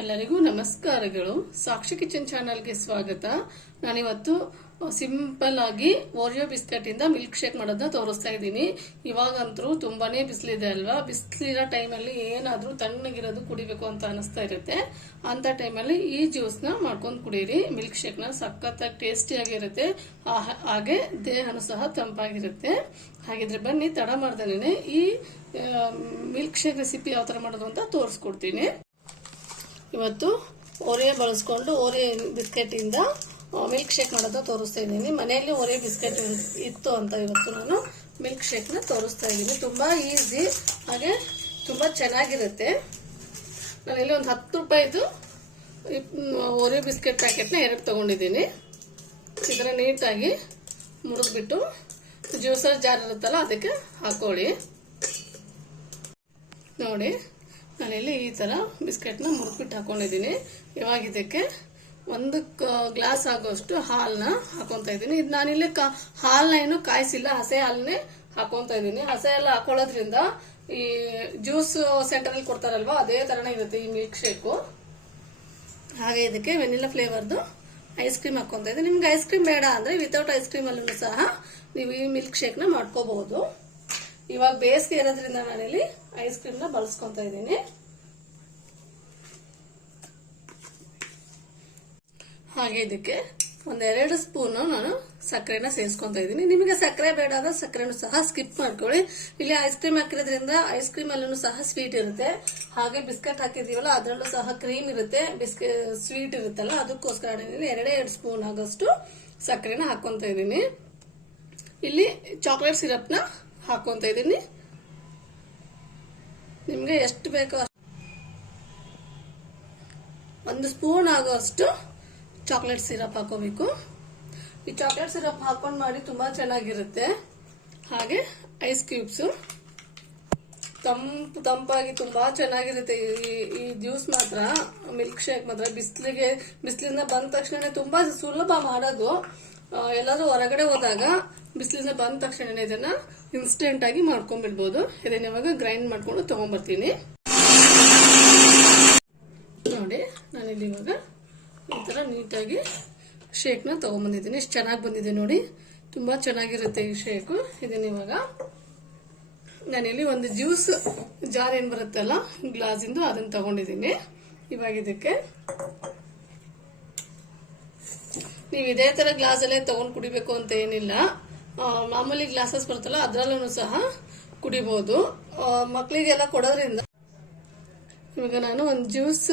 ಎಲ್ಲರಿಗೂ ನಮಸ್ಕಾರಗಳು. ಸಾಕ್ಷಿ ಕಿಚನ್ ಚಾನಲ್ಗೆ ಸ್ವಾಗತ. ನಾನಿವತ್ತು ಸಿಂಪಲ್ ಆಗಿ ಓರಿಯೋ ಬಿಸ್ಕೆಟ್ ಇಂದ ಮಿಲ್ಕ್ ಶೇಕ್ ಮಾಡೋದನ್ನ ತೋರಿಸ್ತಾ ಇದ್ದೀನಿ. ಇವಾಗಂತೂ ತುಂಬಾನೇ ಬಿಸಿಲಿದೆ ಅಲ್ವಾ? ಬಿಸಿಲಿರೋ ಟೈಮಲ್ಲಿ ಏನಾದರೂ ತಣ್ಣಗಿರೋದು ಕುಡಿಬೇಕು ಅಂತ ಅನಿಸ್ತಾ ಇರುತ್ತೆ. ಅಂಥ ಟೈಮಲ್ಲಿ ಈ ಜ್ಯೂಸ್ನ ಮಾಡ್ಕೊಂಡು ಕುಡೀರಿ. ಮಿಲ್ಕ್ ಶೇಕ್ನ ಸಖತ್ತಾಗಿ ಟೇಸ್ಟಿಯಾಗಿರುತ್ತೆ. ಹಾಗೆ ದೇಹನೂ ಸಹ ತಂಪಾಗಿರುತ್ತೆ. ಹಾಗಿದ್ರೆ ಬನ್ನಿ, ತಡ ಮಾಡ್ದೇನೆ ಈ ಮಿಲ್ಕ್ ಶೇಕ್ ರೆಸಿಪಿ ಯಾವ ಥರ ಮಾಡೋದು ಅಂತ ತೋರಿಸ್ಕೊಡ್ತೀನಿ. ಇವತ್ತು ಓರಿಯೋ ಬಳಸ್ಕೊಂಡು ಓರಿಯೋ ಬಿಸ್ಕೆಟಿಂದ ಮಿಲ್ಕ್ ಶೇಕ್ ಮಾಡೋದು ತೋರಿಸ್ತಾ ಇದ್ದೀನಿ. ಮನೆಯಲ್ಲಿ ಒರೆ ಬಿಸ್ಕೆಟ್ ಇತ್ತು ಅಂತ ಇವತ್ತು ನಾನು ಮಿಲ್ಕ್ ಶೇಕ್ನ ತೋರಿಸ್ತಾ ಇದ್ದೀನಿ. ತುಂಬ ಈಸಿ ಹಾಗೆ ತುಂಬ ಚೆನ್ನಾಗಿರುತ್ತೆ. ನಾನಿಲ್ಲಿ ಒಂದು ಹತ್ತು ರೂಪಾಯಿದು ಒರೆ ಬಿಸ್ಕೆಟ್ ಪ್ಯಾಕೆಟ್ನ ಎರಡು ತೊಗೊಂಡಿದ್ದೀನಿ. ಇದರ ನೀಟಾಗಿ ಮುರಿದ್ಬಿಟ್ಟು ಜ್ಯೂಸರ್ ಜಾರ್ ಇರುತ್ತಲ್ಲ, ಅದಕ್ಕೆ ಹಾಕೊಳ್ಳಿ. ನೋಡಿ ನಾನಿಲ್ಲಿ ಈ ಥರ ಬಿಸ್ಕೆಟ್ನ ಮುರಿದ್ಬಿಟ್ಟು ಹಾಕೊಂಡಿದ್ದೀನಿ. ಇವಾಗ ಇದಕ್ಕೆ ಒಂದು ಗ್ಲಾಸ್ ಆಗೋಷ್ಟು ಹಾಲನ್ನ ಹಾಕೊತಾ ಇದ್ದೀನಿ. ಇದು ನಾನಿಲ್ಲಿ ಹಾಲನ್ನ ಏನು ಕಾಯಿಸಿಲ್ಲ, ಹಸೆ ಹಾಲನ್ನೇ ಹಾಕೊತಾ ಇದ್ದೀನಿ. ಹಸೆ ಎಲ್ಲ ಹಾಕೊಳ್ಳೋದ್ರಿಂದ ಈ ಜ್ಯೂಸ್ ಸೆಂಟರಲ್ಲಿ ಕೊಡ್ತಾರಲ್ವಾ, ಅದೇ ಥರನೇ ಇರುತ್ತೆ ಈ ಮಿಲ್ಕ್ ಶೇಕು. ಹಾಗೆ ಇದಕ್ಕೆ ವೆನಿಲಾ ಫ್ಲೇವರ್ದು ಐಸ್ ಕ್ರೀಮ್ ಹಾಕೊಂತ ಇದ್ದೀನಿ. ನಿಮ್ಗೆ ಐಸ್ ಕ್ರೀಮ್ ಬೇಡ ಅಂದರೆ ವಿತೌಟ್ ಐಸ್ ಕ್ರೀಮ್ ಅಲ್ಲೂ ಸಹ ನೀವು ಈ ಮಿಲ್ಕ್ ಶೇಕ್ನ ಮಾಡ್ಕೋಬಹುದು. ಇವಾಗ ಬೇಸಿಗೆ ಇರೋದ್ರಿಂದ ನಾನಿಲ್ಲಿ ಐಸ್ ಕ್ರೀಮ್ನ ಬಳಸ್ಕೊಂತ ಇದ್ದೀನಿ. ಹಾಗೆ ಇದಕ್ಕೆ ಒಂದೆರಡು ಸ್ಪೂನು ನಾನು ಸಕ್ಕರೆನ ಸೇರಿಸ್ಕೊಂತ ಇದ್ದೀನಿ. ನಿಮಗೆ ಸಕ್ಕರೆ ಬೇಡ ಅಂದ್ರೆ ಸಕ್ಕರೆನೂ ಸಹ ಸ್ಕಿಪ್ ಮಾಡ್ಕೊಳ್ಳಿ. ಇಲ್ಲಿ ಐಸ್ ಕ್ರೀಮ್ ಹಾಕಿರೋದ್ರಿಂದ ಐಸ್ ಕ್ರೀಮ್ ಅಲ್ಲೂ ಸಹ ಸ್ವೀಟ್ ಇರುತ್ತೆ. ಹಾಗೆ ಬಿಸ್ಕೆಟ್ ಹಾಕಿದೀವಲ್ಲ ಅದರಲ್ಲೂ ಸಹ ಕ್ರೀಮ್ ಇರುತ್ತೆ. ಬಿಸ್ಕೆ ಸ್ವೀಟ್ ಇರುತ್ತಲ್ಲ, ಅದಕ್ಕೋಸ್ಕರ ಎರಡೇ ಎರಡು ಸ್ಪೂನ್ ಆಗೋಷ್ಟು ಸಕ್ಕರೆನ ಹಾಕೊಂತ ಇದ್ದೀನಿ. ಇಲ್ಲಿ ಚಾಕ್ಲೇಟ್ ಸಿರಪ್ನ ಹಾಕೊಂತ ಇದ್ದೀನಿ ನಿಮಗೆ ಎಷ್ಟು ಬೇಕೋ ಒಂದು ಸ್ಪೂನ್ ಆಗೋಷ್ಟು ಚಾಕ್ಲೇಟ್ ಸಿರಪ್ ಹಾಕೋಬೇಕು. ಈ ಚಾಕ್ಲೇಟ್ ಸಿರಪ್ ಹಾಕೊಂಡು ಮಾಡಿ ತುಂಬಾ ಚೆನ್ನಾಗಿರುತ್ತೆ. ಹಾಗೆ ಐಸ್ ಕ್ಯೂಬ್ಸ್. ತಂಪು ತಂಪಾಗಿ ತುಂಬಾ ಚೆನ್ನಾಗಿರುತ್ತೆ. ಈ- ಈ ಜ್ಯೂಸ್ ಮಾತ್ರ, ಮಿಲ್ಕ್ ಶೇಕ್ ಮಾತ್ರ, ಬಿಸಿಲಿಗೆ, ಬಿಸಿಲಿಂದ ಬಂದ ತಕ್ಷಣ ತುಂಬಾ ಸುಲಭ ಮಾಡೋದು. ಎಲ್ಲರೂ ಹೊರಗಡೆ ಹೋದಾಗ ಬಿಸಿಲಿಂದ ಬಂದ ತಕ್ಷಣ ಇದನ್ನ ಇನ್ಸ್ಟೆಂಟ್ ಆಗಿ ಮಾಡ್ಕೊಂಡ್ಬಿಡ್ಬೋದು. ಇದನ್ನ ಇವಾಗ ಗ್ರೈಂಡ್ ಮಾಡ್ಕೊಂಡು ತಗೊಂಡ್ಬರ್ತೀನಿ ನೋಡಿ, ನಾನಿಲ್ಲಿ ಇವಾಗ ಈ ಥರ ನೀಟಾಗಿ ಶೇಕ್ನ ತೊಗೊಂಬಂದಿದ್ದೀನಿ. ಎಷ್ಟು ಚೆನ್ನಾಗಿ ಬಂದಿದೆ ನೋಡಿ. ತುಂಬ ಚೆನ್ನಾಗಿರುತ್ತೆ ಈ ಶೇಕು ಇದನ್ನ ಇವಾಗ ನಾನಿಲ್ಲಿ ಒಂದು ಜ್ಯೂಸ್ ಜಾರ್ ಏನು ಬರುತ್ತಲ್ಲ, ಗ್ಲಾಸಿಂದು ಅದನ್ನು ತಗೊಂಡಿದ್ದೀನಿ. ಇವಾಗ ಇದಕ್ಕೆ ನೀವು ಇದೇ ಥರ ಗ್ಲಾಸಲ್ಲೇ ತಗೊಂಡು ಕುಡಿಬೇಕು ಅಂತ ಏನಿಲ್ಲ. ಮಾಮೂಲಿ ಗ್ಲಾಸಸ್ ಬರುತ್ತಲ್ಲ ಅದರಲ್ಲೂ ಸಹ ಕುಡಿಬಹುದು ಮಕ್ಕಳಿಗೆಲ್ಲ ಕೊಡೋದ್ರಿಂದ ಇವಾಗ ನಾನು ಒಂದು ಜ್ಯೂಸ್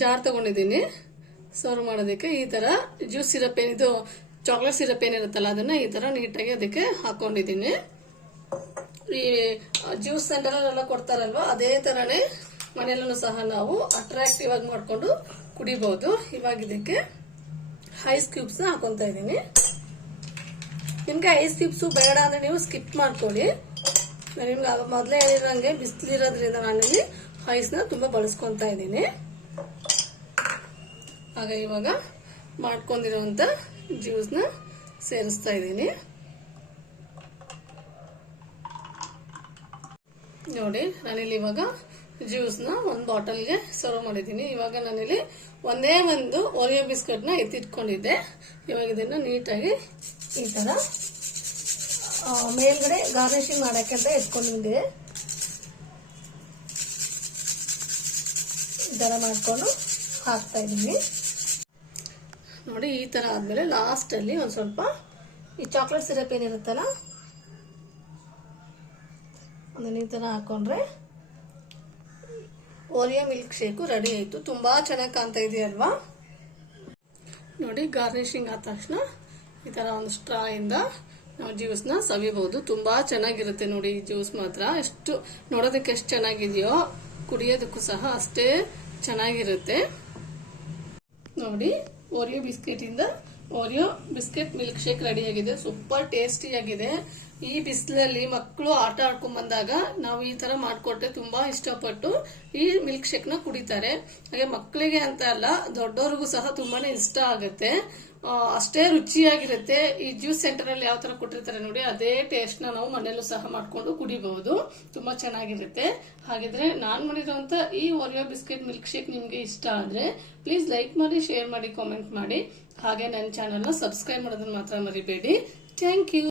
ಜಾರ್ ತಗೊಂಡಿದ್ದೀನಿ. ಸರ್ವ್ ಮಾಡೋದಕ್ಕೆ ಈ ತರ ಜ್ಯೂಸ್ ಸಿರಪ್ ಏನಿದು ಚಾಕ್ಲೇಟ್ ಸಿರಪ್ ಏನಿರುತ್ತಲ್ಲ ಅದನ್ನ ಈ ತರ ನೀಟಾಗಿ ಅದಕ್ಕೆ ಹಾಕೊಂಡಿದ್ದೀನಿ. ಈ ಜ್ಯೂಸ್ ಸೆಂಟರಲ್ಲೆಲ್ಲ ಕೊಡ್ತಾರಲ್ವಾ, ಅದೇ ತರನೇ ಮನೆಯಲ್ಲೂ ಸಹ ನಾವು ಅಟ್ರಾಕ್ಟಿವ್ ಆಗಿ ಮಾಡಿಕೊಂಡು ಕುಡಿಬಹುದು ಇವಾಗ ಇದಕ್ಕೆ ಐಸ್ ಕ್ಯೂಬ್ಸ್ ಹಾಕೊಂತ ಇದ್ದೀನಿ. ನಿಮ್ಗೆ ಐಸ್ ಟಿಪ್ಸು ಬೇಡ ಅಂದ್ರೆ ನೀವು ಸ್ಕಿಪ್ ಮಾಡ್ಕೊಳ್ಳಿ. ನಿಮ್ಗೆ ಮೊದಲೇ ಹೇಳಿದಂಗೆ ಬಿಸಿಲಿರೋದ್ರಿಂದ ನಾನಿಲ್ಲಿ ಐಸ್ನ ತುಂಬ ಬಳಸ್ಕೊತ ಇದ್ದೀನಿ. ಆಗ ಇವಾಗ ಮಾಡ್ಕೊಂಡಿರುವಂತ ಜ್ಯೂಸ್ನ ಸೇರಿಸ್ತಾ ಇದ್ದೀನಿ. ನೋಡಿ, ನಾನಿಲ್ಲಿ ಇವಾಗ ಜ್ಯೂಸ್ನ ಒಂದು ಬಾಟಲ್ಗೆ ಸರ್ವ್ ಮಾಡಿದ್ದೀನಿ. ಇವಾಗ ನಾನಿಲ್ಲಿ ಒಂದೇ ಒಂದು ಓರಿಯೋ ಬಿಸ್ಕೆಟ್ನ ಎತ್ತಿಟ್ಕೊಂಡಿದ್ದೆ. ಇವಾಗ ಇದನ್ನ ನೀಟಾಗಿ ಈ ಥರ ಮೇಲ್ಗಡೆ ಗಾರ್ನಿಶಿಂಗ್ ಮಾಡಕ್ಕೆ ಅಂತ ಎತ್ಕೊಂಡಿದ್ದೆ ಈ ಥರ ಮಾಡಿಕೊಂಡು ಹಾಕ್ತಾ ಇದ್ದೀನಿ. ನೋಡಿ, ಈ ಥರ ಆದಮೇಲೆ ಲಾಸ್ಟಲ್ಲಿ ಒಂದು ಸ್ವಲ್ಪ ಈ ಚಾಕ್ಲೇಟ್ ಸಿರಪ್ ಏನಿರುತ್ತಲ್ಲ, ಅದನ್ನ ಈ ಥರ ಹಾಕೊಂಡ್ರೆ ಓರಿಯೋ ಮಿಲ್ಕ್ ಶೇಕು ರೆಡಿ ಆಯಿತು. ತುಂಬ ಚೆನ್ನಾಗಿ ಕಾಣ್ತಾ ಇದೆಯಲ್ವಾ? ನೋಡಿ ಗಾರ್ನಿಶಿಂಗ್ ಆದ ತಕ್ಷಣ ಈ ಥರ ಒಂದು ಸ್ಟ್ರಾ ಇಂದ ನಾವು ಜ್ಯೂಸ್ನ ಸವಿಬಹುದು ತುಂಬಾ ಚೆನ್ನಾಗಿರುತ್ತೆ ನೋಡಿ ಈ ಜ್ಯೂಸ್ ಮಾತ್ರ. ಎಷ್ಟು ನೋಡೋದಕ್ಕೆ ಎಷ್ಟು ಚೆನ್ನಾಗಿದೆಯೋ, ಕುಡಿಯೋದಕ್ಕೂ ಸಹ ಅಷ್ಟೇ ಚೆನ್ನಾಗಿರುತ್ತೆ. ನೋಡಿ ಓರಿಯೋ ಬಿಸ್ಕೆಟ್ ಇಂದ Oreo biscuit milkshake ready ಆಗಿದೆ. ಸೂಪರ್ ಟೇಸ್ಟಿ ಆಗಿದೆ. ಈ ಬಿಸಿಲಲ್ಲಿ ಮಕ್ಕಳು ಆಟ ಆಡ್ಕೊಂಡ್ ಬಂದಾಗ ನಾವು ಈ ತರ ಮಾಡ್ಕೊಟ್ರೆ ತುಂಬಾ ಇಷ್ಟಪಟ್ಟು ಈ ಮಿಲ್ಕ್ ಶೇಕ್ನ ಕುಡಿತಾರೆ. ಹಾಗೆ ಮಕ್ಕಳಿಗೆ ಅಂತ ಅಲ್ಲ ದೊಡ್ಡವ್ರಿಗೂ ಸಹ ತುಂಬಾನೇ ಇಷ್ಟ ಆಗುತ್ತೆ. ಅಷ್ಟೇ ರುಚಿಯಾಗಿರುತ್ತೆ. ಈ ಜ್ಯೂಸ್ ಸೆಂಟರ್ ಅಲ್ಲಿ ಯಾವ ತರ ಕೊಟ್ಟಿರ್ತಾರೆ ನೋಡಿ, ಅದೇ ಟೇಸ್ಟ್ನ ನಾವು ಮನೆಯಲ್ಲೂ ಸಹ ಮಾಡ್ಕೊಂಡು ಕುಡಿಬಹುದು. ತುಂಬಾ ಚೆನ್ನಾಗಿರುತ್ತೆ. ಹಾಗಿದ್ರೆ ನಾನ್ ಮಾಡಿರುವಂತ ಈ ಒರಿಯೋ ಬಿಸ್ಕೆಟ್ ಮಿಲ್ಕ್ ಶೇಕ್ ನಿಮ್ಗೆ ಇಷ್ಟ ಆದ್ರೆ ಪ್ಲೀಸ್ ಲೈಕ್ ಮಾಡಿ ಶೇರ್ ಮಾಡಿ ಕಾಮೆಂಟ್ ಮಾಡಿ. ಹಾಗೆ ನನ್ನ ಚಾನಲ್ನ ಸಬ್ಸ್ಕ್ರೈಬ್ ಮಾಡೋದನ್ನ ಮಾತ್ರ ಮರಿಬೇಡಿ. Thank you